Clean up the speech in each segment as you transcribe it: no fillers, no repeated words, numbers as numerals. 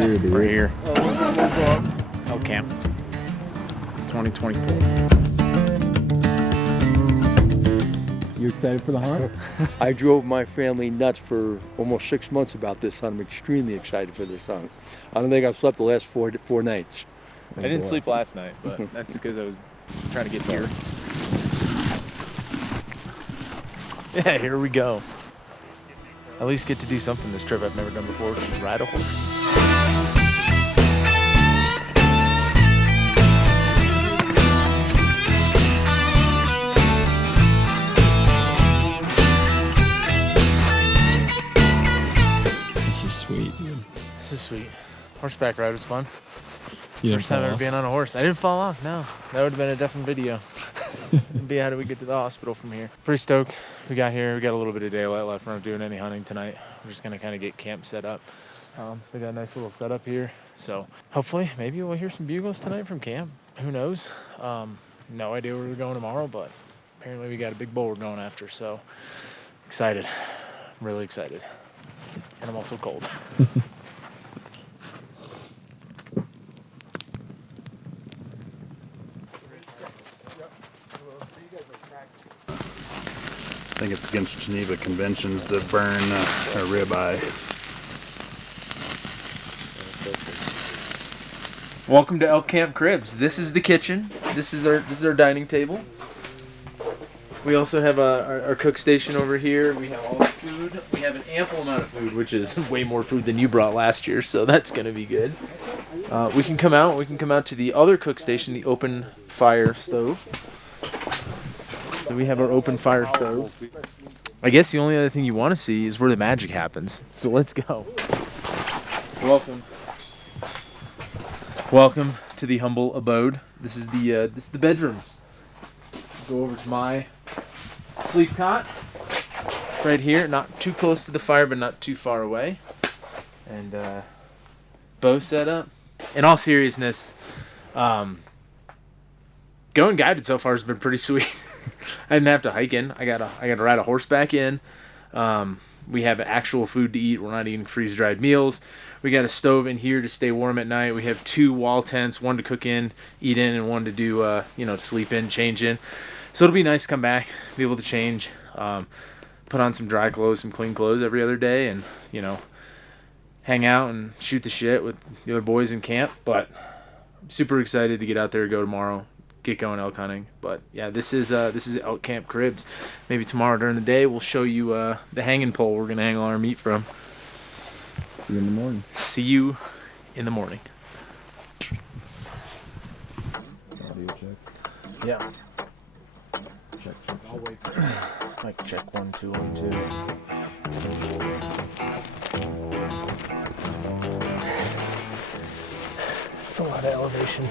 here, dude. We're here. Elk Camp 2024. You excited for the hunt? I drove my family nuts for almost 6 months about this hunt. I'm extremely excited for this hunt. I don't think I've slept the last four nights. I didn't sleep last night, but that's because I was trying to get here. Yeah, here we go. At least get to do something this trip I've never done before, which is ride a horse. This is sweet, dude. This is sweet. Horseback ride was fun. You First time ever being on a horse. I didn't fall off, no. That would have been a different video. It'd be how do we get to the hospital from here. Pretty stoked. We got here. We got a little bit of daylight left. We're not doing any hunting tonight. We're just going to kind of get camp set up. We got a nice little setup here. So hopefully, maybe we'll hear some bugles tonight from camp. Who knows? No idea where we're going tomorrow, but apparently we got a big bull we're going after. So excited. I'm really excited. And I'm also cold. I think it's against Geneva conventions to burn a ribeye. Welcome to Elk Camp Cribs. This is the kitchen. This is our dining table. We also have our cook station over here. We have all the food. We have an ample amount of food, which is way more food than you brought last year, so that's gonna be good. We can come out. We can come out to the other cook station, the open fire stove. We have our open fire stove. I guess the only other thing you want to see is where the magic happens. So let's go. Welcome. Welcome to the humble abode. This is the bedrooms. Go over to my sleep cot right here, not too close to the fire, but not too far away. And bow setup. In all seriousness, going guided so far has been pretty sweet. I didn't have to hike in. I got to ride a horseback in. We have actual food to eat. We're not eating freeze-dried meals. We got a stove in here to stay warm at night. We have 2 wall tents, one to cook in, eat in, and one to do, to sleep in, change in. So it'll be nice to come back, be able to change, put on some dry clothes, some clean clothes every other day, and, hang out and shoot the shit with the other boys in camp. But I'm super excited to get out there and go tomorrow. Get going elk hunting. But yeah, this is Elk Camp Cribs. Maybe tomorrow during the day we'll show you the hanging pole we're gonna hang all our meat from. See you in the morning. See you in the morning. Audio check. Yeah. Check. I'll wait. Mic check 1 2 1 2. It's a lot of elevation.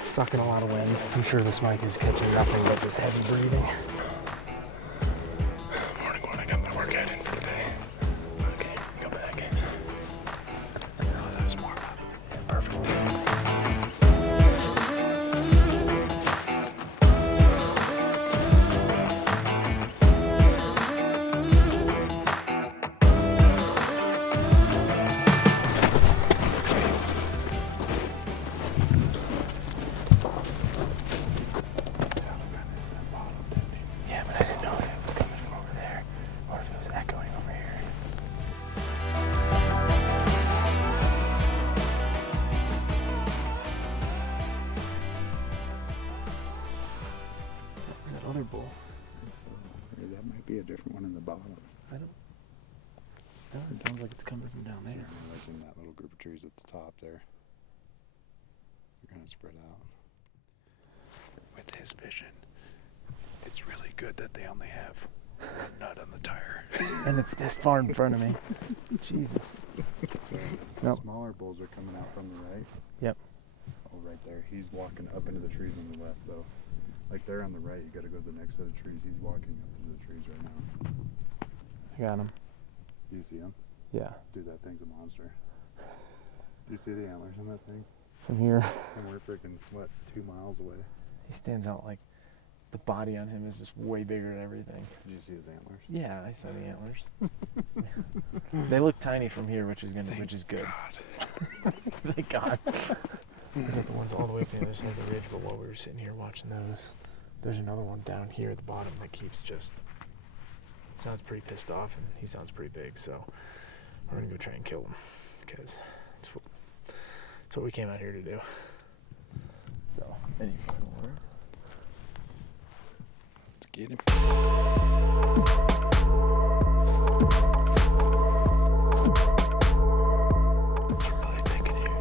Sucking a lot of wind. I'm sure this mic is catching nothing but just heavy breathing. Morning one, I got my workout in for the day. Okay, go back. Oh, that was more about it. Yeah, perfect. Yeah, but I didn't know if it was coming from over there or if it was echoing over here. What was that other bull? That might be a different one in the bottom. No, it sounds like it's coming from down there. Like in that little group of trees at the top there. They're kind of spread out. With his vision, it's really good that they only have one nut on the tire. And it's this far in front of me. Jesus. The Nope. smaller bulls are coming out from the right. Yep. Oh, right there. He's walking up into the trees on the left, though. Like there on the right, you got to go to the next set of trees. He's walking up into the trees right now. I got him. Do you see him? Yeah. Dude, that thing's a monster. Do you see the antlers on that thing? From here. And we're freaking, 2 miles away? He stands out like the body on him is just way bigger than everything. Did you see his antlers? Yeah, I saw the antlers. They look tiny from here, which is good. God. Thank God. We got the ones all the way up the other side of the ridge, but while we were sitting here watching those, there's another one down here at the bottom that keeps just sounds pretty pissed off, and he sounds pretty big. So we're gonna go try and kill him because that's what we came out here to do. So, any final word? Let's get him. It's really thick in here.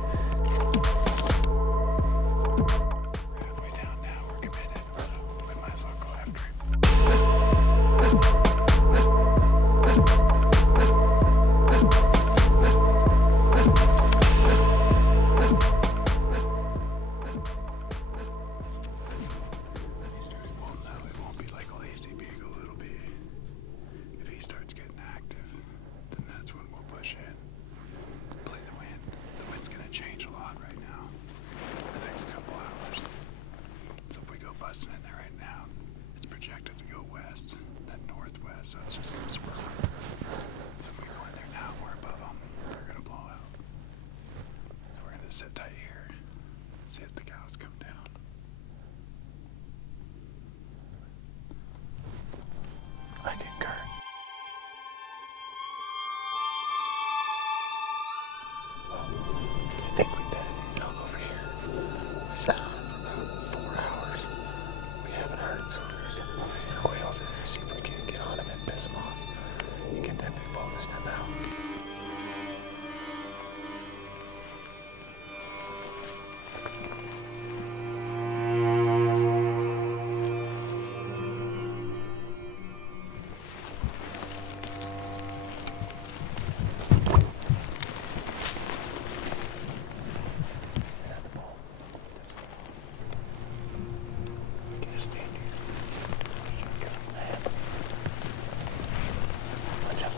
Halfway down now, we're committed, so we might as well go after him. Well, no, it won't be like Lazy Beagle. It'll be, if he starts getting active, then that's when we'll push in. Play the wind. The wind's gonna change a lot right now in the next couple hours. So if we go busting in there right now, it's projected to go west, then northwest, so it's just gonna swirl. So if we go in there now, we're above them, they're gonna blow out. So we're gonna sit tight here, see if the cows come down. I concur. I think we deaded these elk over here. We sat on them for about 4 hours. We haven't heard them, so we're just nosing our way over there to see if we can get on them and piss them off and get that big ball to step out. Is that the ball? Get a stand here. Watch out,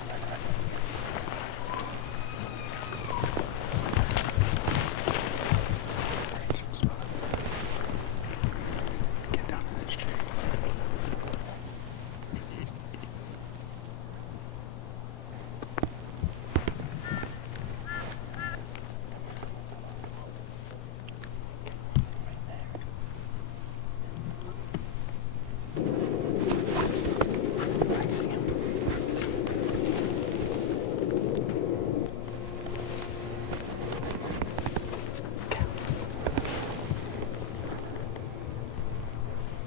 Get down to this tree. I see him.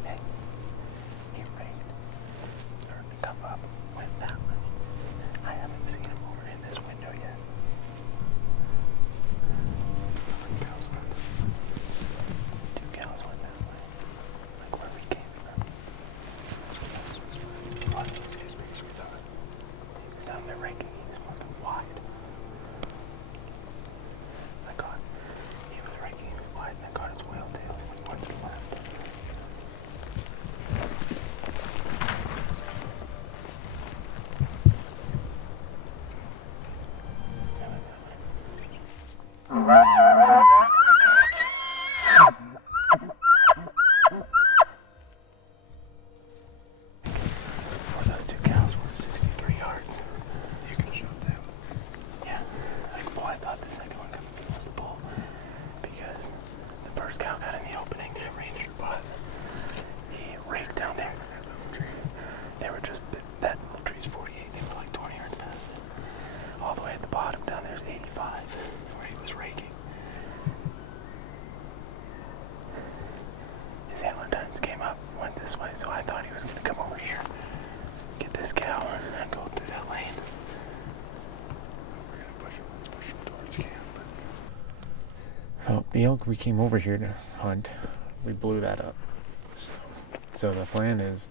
Hey, he raked. Starting to come up. Went that way. I haven't seen him over in this window yet. Two cows went that way. Like where we came from. One of those guys big as we thought. He was down there raking. He was fucking wide. I caught. He was raking. He was wide, and I caught his whale tail when he went to the left. Where those two cows were 63 yards. You can shove them. Yeah. Well, I thought the second one coming was the bull. Because the first cow got in the opening, that ranger butt. He raked down there. They were just, that little tree's 48. They were like 20 yards past it. All the way at the bottom down there's 85, where he was raking. His antler tines came up, went this way, so I thought he was going to come over here, get this cow, and go through that lane. We're gonna push him. Let's push him towards camp. Well, the elk we came over here to hunt, we blew that up. So the plan is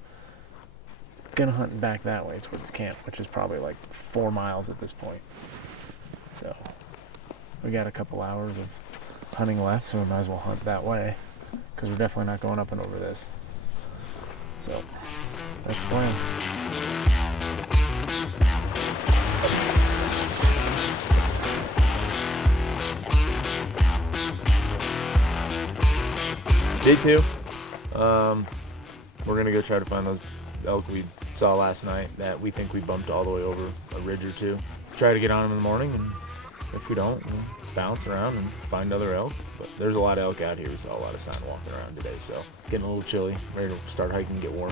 gonna hunt back that way towards camp, which is probably like 4 miles at this point. So we got a couple hours of hunting left, so we might as well hunt that way because we're definitely not going up and over this. So that's the plan. Day 2. We're gonna go try to find those elk we saw last night that we think we bumped all the way over a ridge or two. try to get on them in the morning, and if we don't, we'll bounce around and find other elk. But there's a lot of elk out here. We saw a lot of sign walking around today, so getting a little chilly, ready to start hiking and get warm.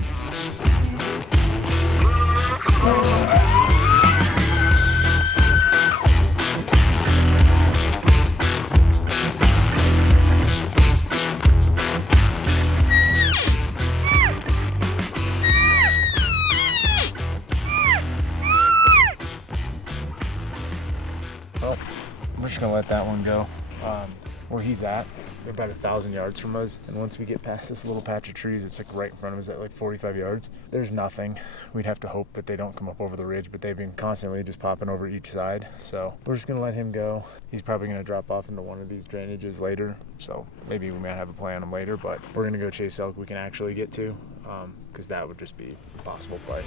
Well, we're just gonna let that one go. Where he's at, they're about 1,000 yards from us, and once we get past this little patch of trees, it's like right in front of us at like 45 yards. There's nothing. We'd have to hope that they don't come up over the ridge, but they've been constantly just popping over each side. So we're just gonna let him go. He's probably gonna drop off into one of these drainages later, so maybe we might have a play on him later, but we're gonna go chase elk we can actually get to, because that would just be a possible play.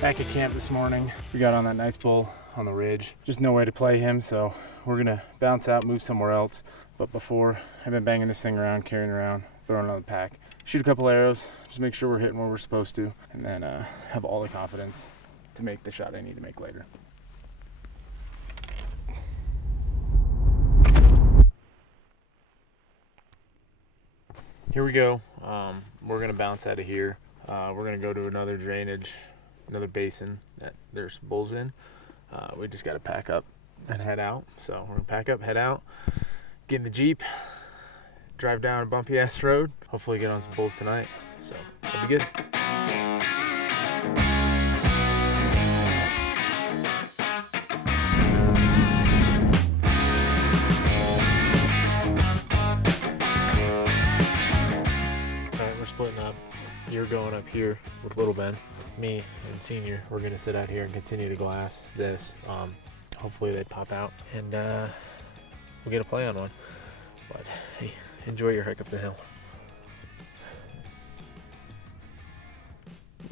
Back at camp this morning, we got on that nice bull on the ridge. Just no way to play him, so we're gonna bounce out, move somewhere else. But before, I've been banging this thing around, carrying it around, throwing it on the pack. Shoot a couple arrows, just make sure we're hitting where we're supposed to, and then have all the confidence to make the shot I need to make later. Here we go. We're gonna bounce out of here. We're gonna go to another drainage, another basin that there's bulls in. We just got to pack up and head out. So we're gonna pack up, head out, get in the Jeep, drive down a bumpy ass road, hopefully get on some bulls tonight. So it'll be good. All right, we're splitting up. You're going up here with Little Ben. Me and Senior, we're gonna sit out here and continue to glass this. Hopefully they pop out and we'll get a play on one. But hey, enjoy your hike up the hill.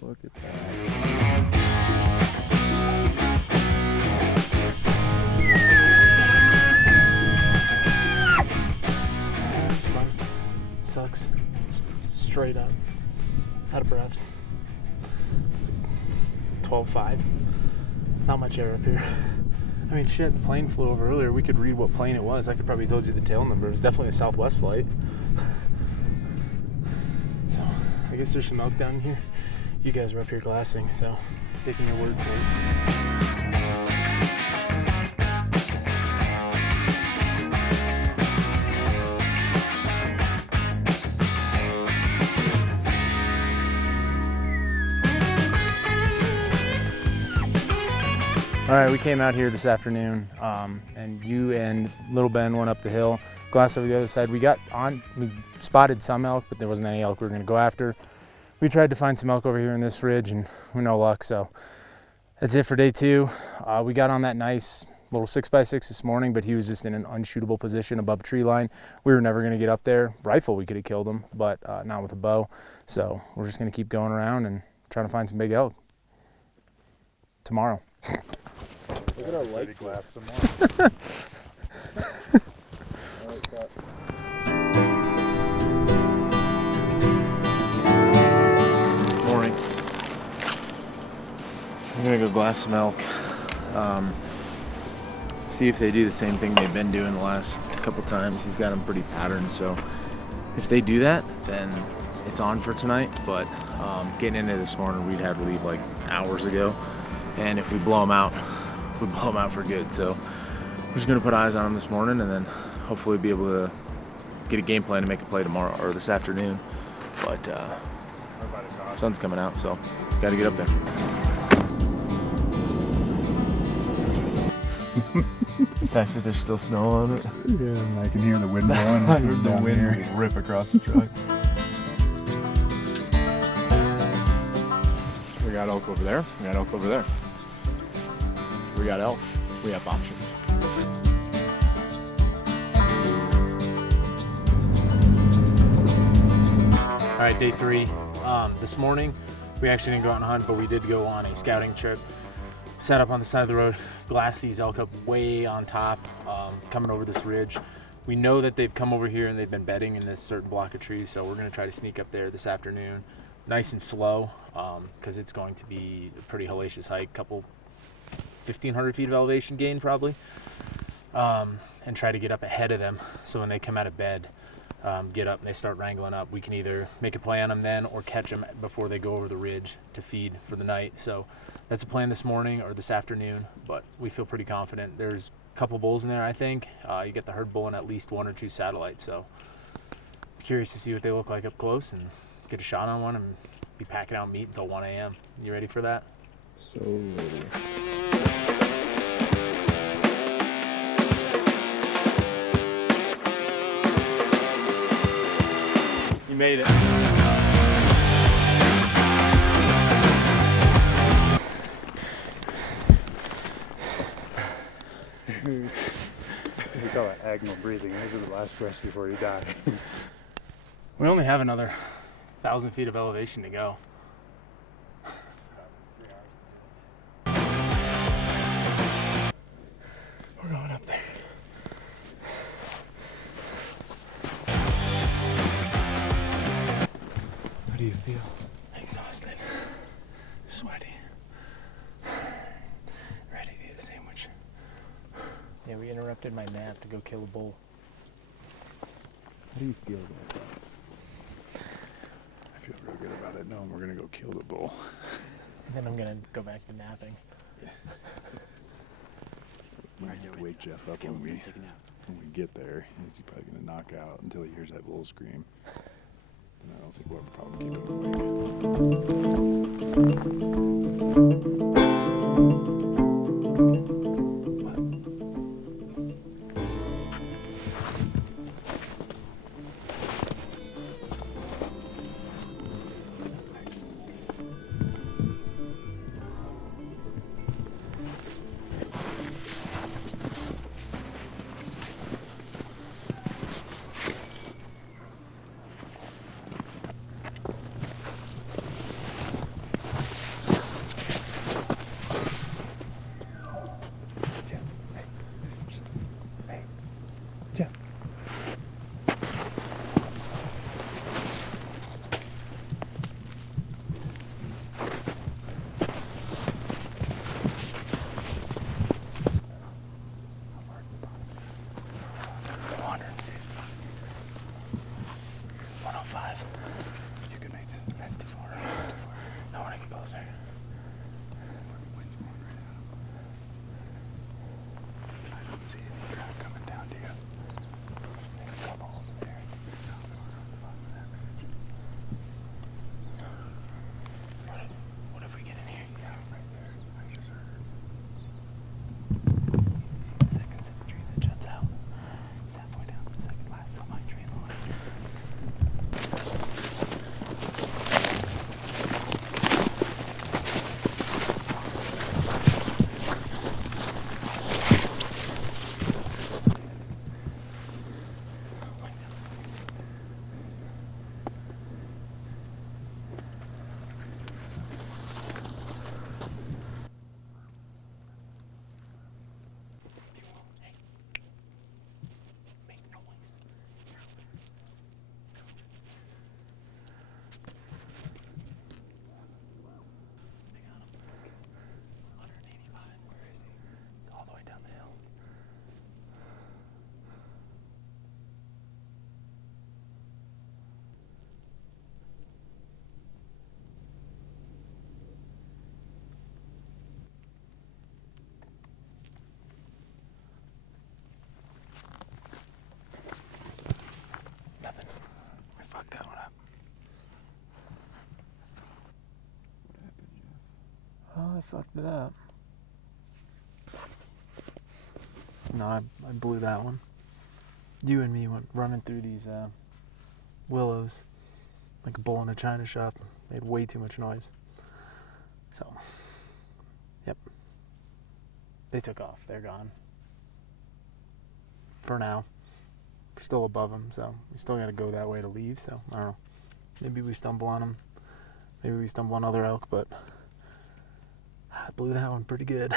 Look at that. It's fun. Sucks. Straight up. Out of breath. 12.5. Not much air up here. I mean, shit, the plane flew over earlier. We could read what plane it was. I could probably told you the tail number. It was definitely a Southwest flight. So, I guess there's some elk down here. You guys were up here glassing, so taking your word for it. All right, we came out here this afternoon, and you and Little Ben went up the hill, glassed over the other side. We spotted some elk, but there wasn't any elk we were gonna go after. We tried to find some elk over here in this ridge, and we're no luck, so that's it for day 2. We got on that nice little 6x6 this morning, but he was just in an unshootable position above tree line. We were never gonna get up there. Rifle, we could have killed him, but not with a bow. So we're just gonna keep going around and trying to find some big elk tomorrow. Look at our light glass some more. Morning. I'm gonna go glass some elk. See if they do the same thing they've been doing the last couple times. He's got them pretty patterned, so if they do that, then it's on for tonight. But getting into this morning, we'd had to leave like hours ago, and if we blow them out, we blow them out for good. So we're just gonna put eyes on them this morning, and then hopefully be able to get a game plan to make a play tomorrow or this afternoon. But sun's coming out, so got to get up there. The fact that there's still snow on it. Yeah, I can hear the wind blowing. I heard the wind rip across the truck. We got elk over there. We got elk over there. We got elk. We have options. All right, day 3. This morning, we actually didn't go out and hunt, but we did go on a scouting trip. Sat up on the side of the road, glassed these elk up way on top, coming over this ridge. we know that they've come over here and they've been bedding in this certain block of trees, so we're going to try to sneak up there this afternoon, nice and slow, because it's going to be a pretty hellacious hike, couple 1,500 feet of elevation gain probably, and try to get up ahead of them so when they come out of bed, get up and they start wrangling up, we can either make a play on them then or catch them before they go over the ridge to feed for the night. So that's a plan this morning or this afternoon, but we feel pretty confident. There's a couple bulls in there, I think. You get the herd bull and at least 1 or 2 satellites, so curious to see what they look like up close and get a shot on one and be packing out meat until 1 a.m. You ready for that? So ready. You made it. We call it agonal breathing. Those are the last breaths before you die. We only have another 1,000 feet of elevation to go. We're going up there. How do you feel? Exhausted. Sweaty. Ready to eat a sandwich. Yeah, we interrupted my nap to go kill a bull. How do you feel about that? I feel real good about it. Knowing we're gonna go kill the bull. Then I'm gonna go back to napping. We need to wake Jeff up when we get there. He's probably gonna knock out until he hears that bull scream. And I don't think we'll have a problem keeping him awake. I fucked it up. No, I blew that one. You and me went running through these willows like a bull in a china shop. Made way too much noise. So, yep. They took off. They're gone. For now. We're still above them, so we still got to go that way to leave, so I don't know. Maybe we stumble on them. Maybe we stumble on other elk, but I blew that one pretty good.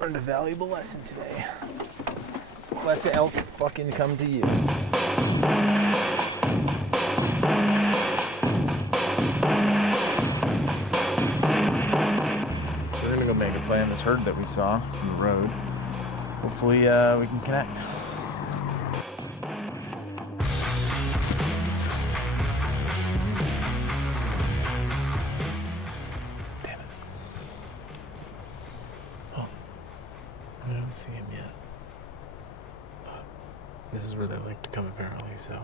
Learned a valuable lesson today. Let the elk fucking come to you. So we're gonna go make a play on this herd that we saw from the road. Hopefully we can connect. Damn it. Oh, I don't see him yet. But this is where they like to come apparently, so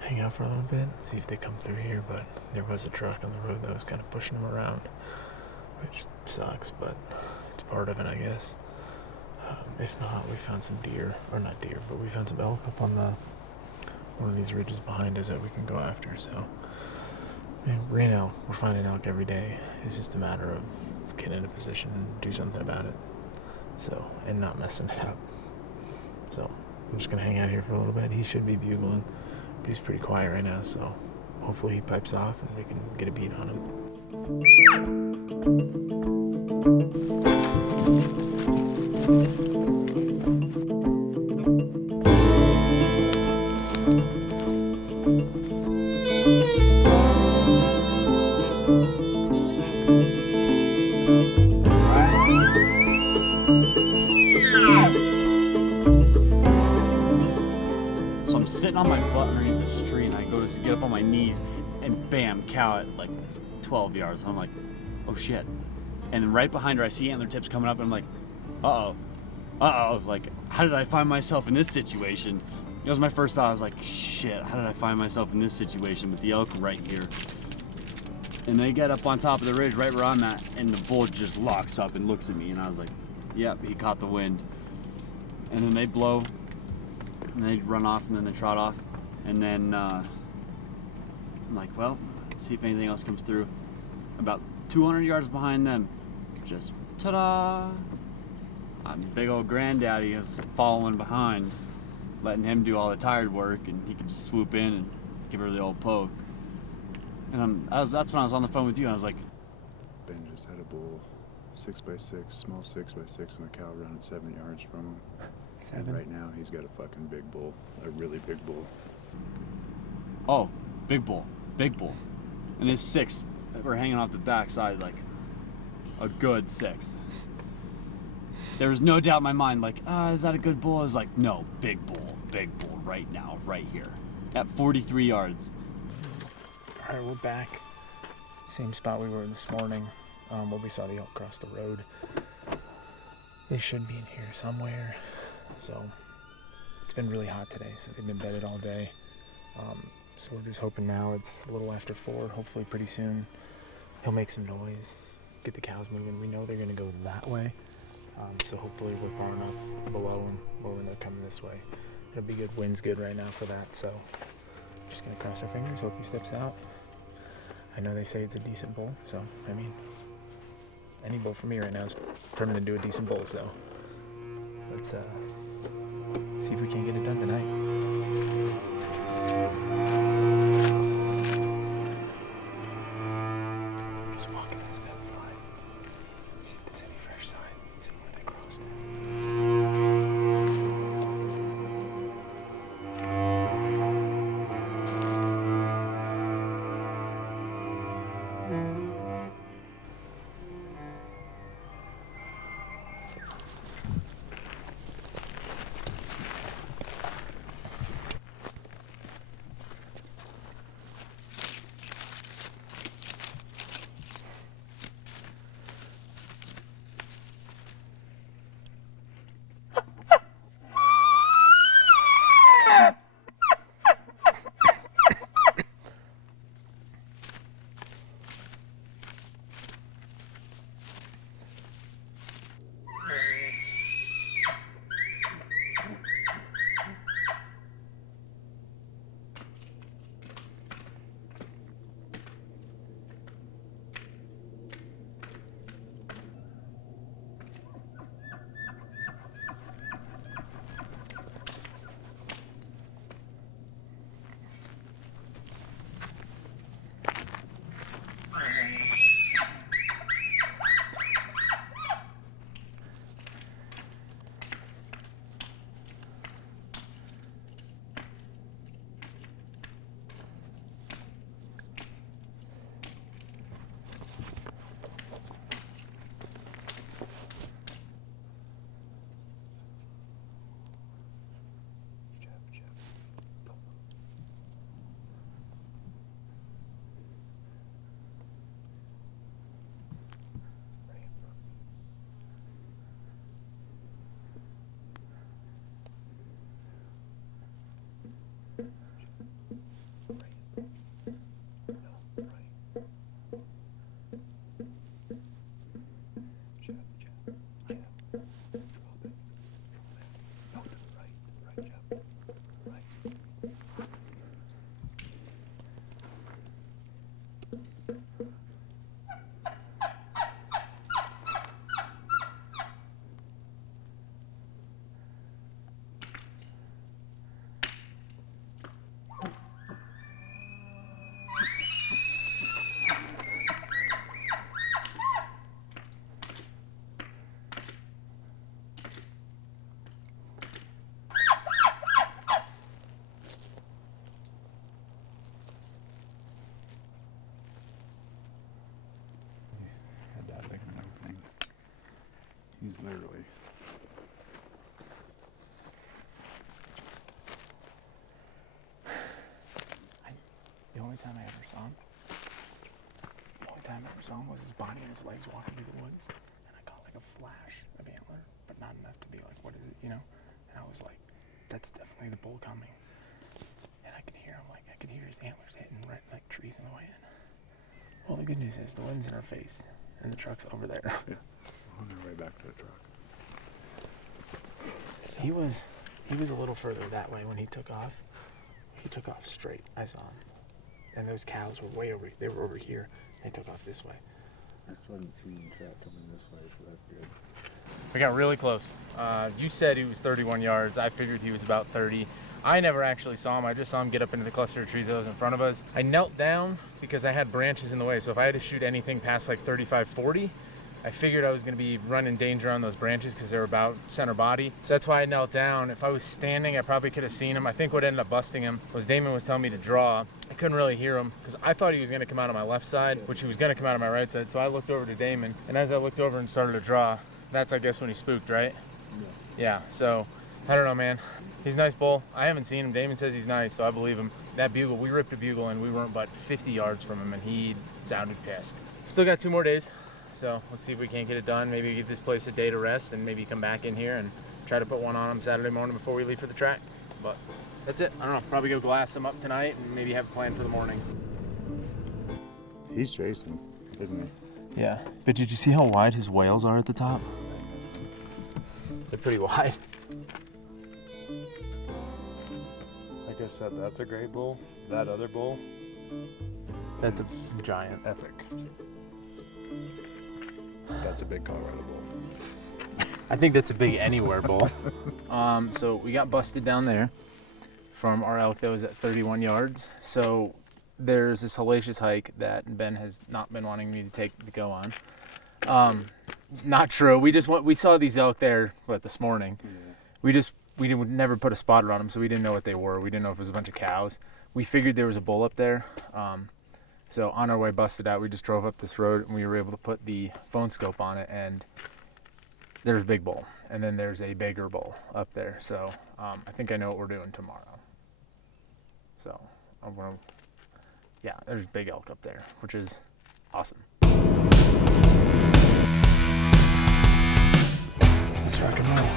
hang out for a little bit, see if they come through here. But there was a truck on the road that was kind of pushing them around, which sucks, but it's part of it, I guess. If not, we found some deer, or not deer, but we found some elk up on one of these ridges behind us that we can go after. So, right now, we're finding elk every day. It's just a matter of getting in a position and do something about it. So, and not messing it up. So, I'm just gonna hang out here for a little bit. He should be bugling, but he's pretty quiet right now. So, hopefully he pipes off and we can get a beat on him. So I'm sitting on my butt underneath this tree, and I go to get up on my knees, and bam, cow at like 12 yards. And I'm like, oh shit. And then right behind her, I see antler tips coming up, and I'm like, uh-oh. Like, how did I find myself in this situation? It was my first thought. I was like, shit, how did I find myself in this situation with the elk right here? And they get up on top of the ridge right where I'm at, and the bull just locks up and looks at me, and I was like, yep, he caught the wind. And then they blow, and they run off, and then they trot off. And then I'm like, well, let's see if anything else comes through. About 200 yards behind them, just ta-da! I'm big old granddaddy is following behind, letting him do all the tired work, and he can just swoop in and give her the old poke. And that's when I was on the phone with you, and I was like, Ben just had a bull, 6x6, small 6x6, and a cow running 7 yards from him. 7? And right now he's got a fucking big bull, a really big bull. oh, big bull. And his sixth, we're hanging off the backside like a good sixth. There was no doubt in my mind, like, is that a good bull? I was like, no, big bull right now, right here, at 43 yards. All right, we're back. Same spot we were this morning, where we saw the elk cross the road. They should be in here somewhere. So it's been really hot today, so they've been bedded all day. So we're just hoping now it's a little after 4. Hopefully pretty soon he'll make some noise, get the cows moving. We know they're gonna go that way. So hopefully we're far enough below them or when they're coming this way. It'll be good. Wind's good right now for that. So just gonna cross our fingers, hope he steps out. I know they say it's a decent bull, so I mean, any bull for me right now is turning into a decent bull. So let's see if we can't get it done tonight. Just walking this fence line, see if there's any fresh sign, see where they crossed. Literally. The only time I ever saw him, was his body and his legs walking through the woods, and I caught like a flash of antler, but not enough to be like, what is it, you know? And I was like, that's definitely the bull coming. And I could hear him, like, I could hear his antlers hitting right like trees on the way in. Well, the good news is the wind's in our face, and the truck's over there. Yeah. On our way back to the truck. He was a little further that way when he took off. He took off straight. I saw him. And those cows were way over. They were over here. They took off this way. I still haven't seen the track coming this way, so that's good. We got really close. You said he was 31 yards. I figured he was about 30. I never actually saw him. I just saw him get up into the cluster of trees that was in front of us. I knelt down because I had branches in the way. So if I had to shoot anything past like 35, 40, I figured I was going to be running danger on those branches because they're about center body. So that's why I knelt down. If I was standing, I probably could have seen him. I think what ended up busting him was Damon was telling me to draw. I couldn't really hear him because I thought he was going to come out of my left side, which he was going to come out of my right side. So I looked over to Damon, and as I looked over and started to draw, that's, I guess, when he spooked, right? Yeah, so I don't know, man. He's a nice bull. I haven't seen him. Damon says he's nice, so I believe him. That bugle, we ripped a bugle, and we weren't but 50 yards from him, and he sounded pissed. Still got 2 more days. So let's see if we can't get it done. Maybe give this place a day to rest and maybe come back in here and try to put one on him Saturday morning before we leave for the track. But that's it. I don't know. Probably go glass him up tonight and maybe have a plan for the morning. He's chasing, isn't he? Yeah. But did you see how wide his whales are at the top? They're pretty wide. Like I said, that's a great bull. That other bull, That's a giant. epic. That's a big Colorado bull. I think that's a big anywhere bull. So we got busted down there from our elk that was at 31 yards. So there's this hellacious hike that Ben has not been wanting me to go on. Not true. We saw these elk there this morning. Yeah. We didn't never put a spotter on them, so we didn't know what they were. We didn't know if it was a bunch of cows. We figured there was a bull up there. So on our way busted out, we just drove up this road and we were able to put the phone scope on it, and there's a big bull and then there's a bigger bull up there. So I think I know what we're doing tomorrow. So there's big elk up there, which is awesome. Let's rock and roll.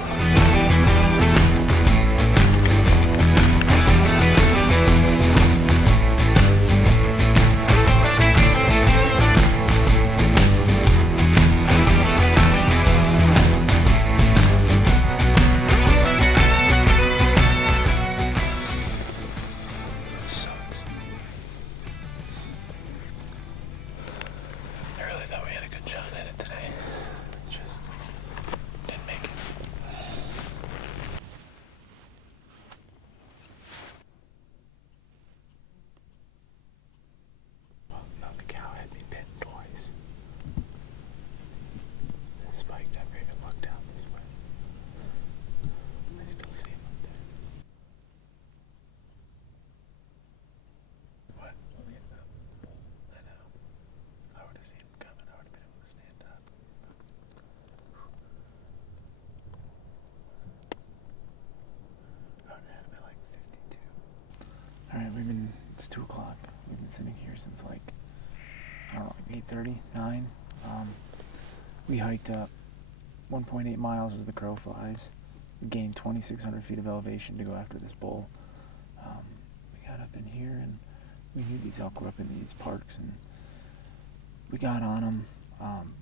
It's 2 o'clock. We've been sitting here since like 8:30, 9. We hiked up 1.8 miles as the crow flies. We gained 2,600 feet of elevation to go after this bull. We got up in here and we knew these elk were up in these parks, and we got on them,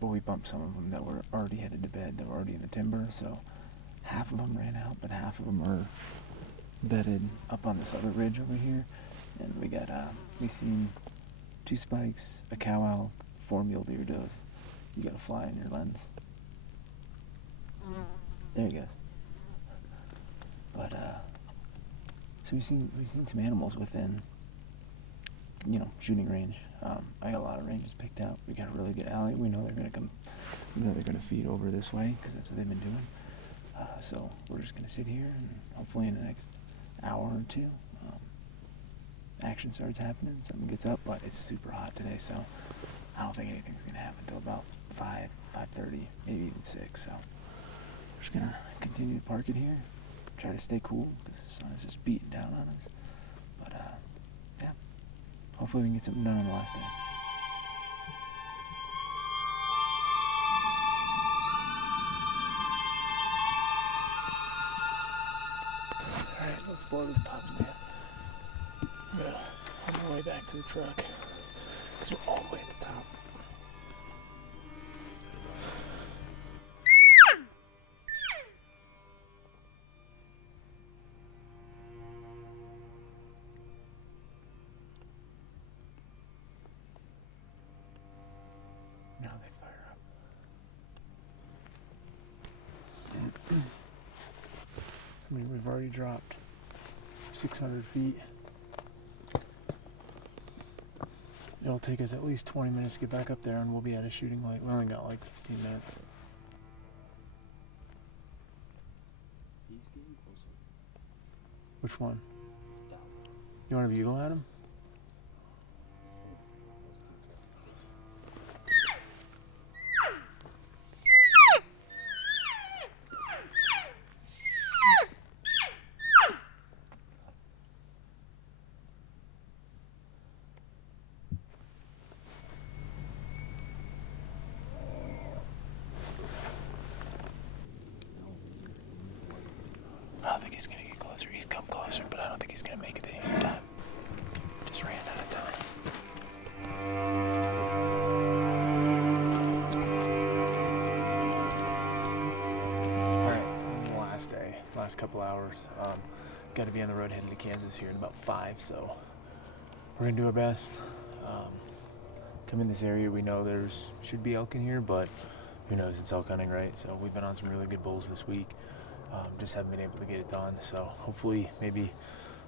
but we bumped some of them that were already headed to bed, that were already in the timber. So half of them ran out, but half of them are bedded up on this other ridge over here. And we seen 2 spikes, a cow elk, 4 mule deer does. You got a fly in your lens. There he goes. But so we've seen some animals within, shooting range. I got a lot of ranges picked out. We got a really good alley. We know they're gonna come. We know they're gonna feed over this way because that's what they've been doing. So we're just gonna sit here and hopefully in the next hour or 2. Action starts happening, something gets up, but it's super hot today, so I don't think anything's gonna happen until about 5:30, maybe even 6. So just gonna continue to park it here. Try to stay cool because the sun is just beating down on us. But yeah, hopefully we can get something done on the last day. Alright, let's blow this pop stand. I'm gonna on my way back to the truck because we're all the way at the top. Now they fire up. I mean, we've already dropped 600 feet. It'll take us at least 20 minutes to get back up there, and we'll be at a shooting light. We only got like 15 minutes. He's getting closer. Which one? You want to bugle at him? I don't think he's gonna get closer. He's come closer, but I don't think he's gonna make it in time. Just ran out of time. Alright, this is the last day, last couple hours. Got to be on the road heading to Kansas here in about 5, so we're gonna do our best. Come in this area, we know there's should be elk in here, but who knows, it's elk hunting, right? So we've been on some really good bulls this week. Just haven't been able to get it done, so hopefully maybe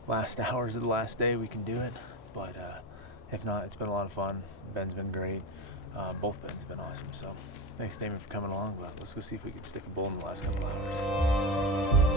last hours of the last day we can do it, but if not, it's been a lot of fun. Ben's been great. Both Bens have been awesome, so thanks Damon for coming along, but let's go see if we can stick a bull in the last couple hours.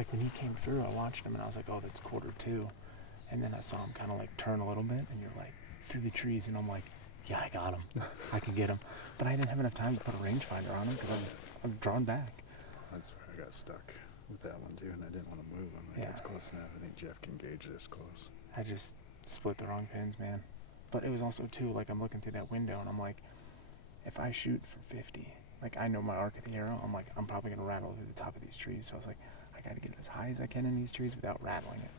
like when he came through, I watched him and I was like, oh, that's quarter 2. And then I saw him kind of like turn a little bit, and you're like through the trees, and I'm like, yeah, I got him. I can get him. But I didn't have enough time to put a rangefinder on him because I'm drawn back. That's where I got stuck with that one too, and I didn't want to move. I'm like, Yeah. it's close enough. I think Jeff can gauge this close. I just split the wrong pins, man. But it was also too, like, I'm looking through that window and I'm like, if I shoot for 50, like, I know my arc of the arrow, I'm like, I'm probably gonna rattle through the top of these trees. So I was like, I gotta get as high as I can in these trees without rattling it.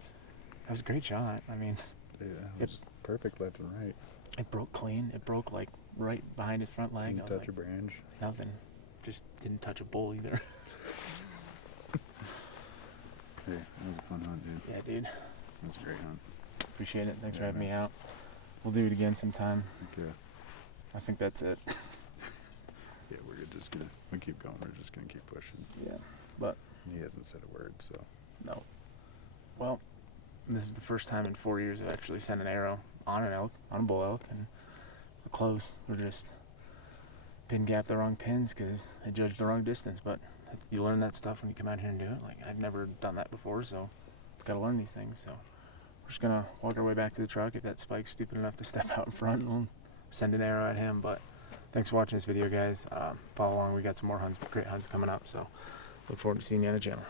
It was a great shot. I mean, Yeah, it was perfect left and right. it broke clean. It broke like right behind his front leg. Didn't I was touch like, a branch. nothing. Just didn't touch a bull either. Hey, that was a fun hunt, dude. Yeah, dude. That was a great hunt. Appreciate it. Thanks for Yeah, having me man. out. We'll do it again sometime. Okay. I think that's it. Yeah, we keep going. We're just gonna keep pushing. Yeah. But He hasn't said a word, so. no. Well, this is the first time in 4 years I've actually sent an arrow on an elk, on a bull elk, and we're close. We're just pin gap the wrong pins because I judged the wrong distance. But you learn that stuff when you come out here and do it. Like, I've never done that before, so got to learn these things. So we're just gonna walk our way back to the truck. If that spike's stupid enough to step out in front, we'll send an arrow at him. But thanks for watching this video, guys. Follow along. We got some more hunts, great hunts coming up. So look forward to seeing you on the channel.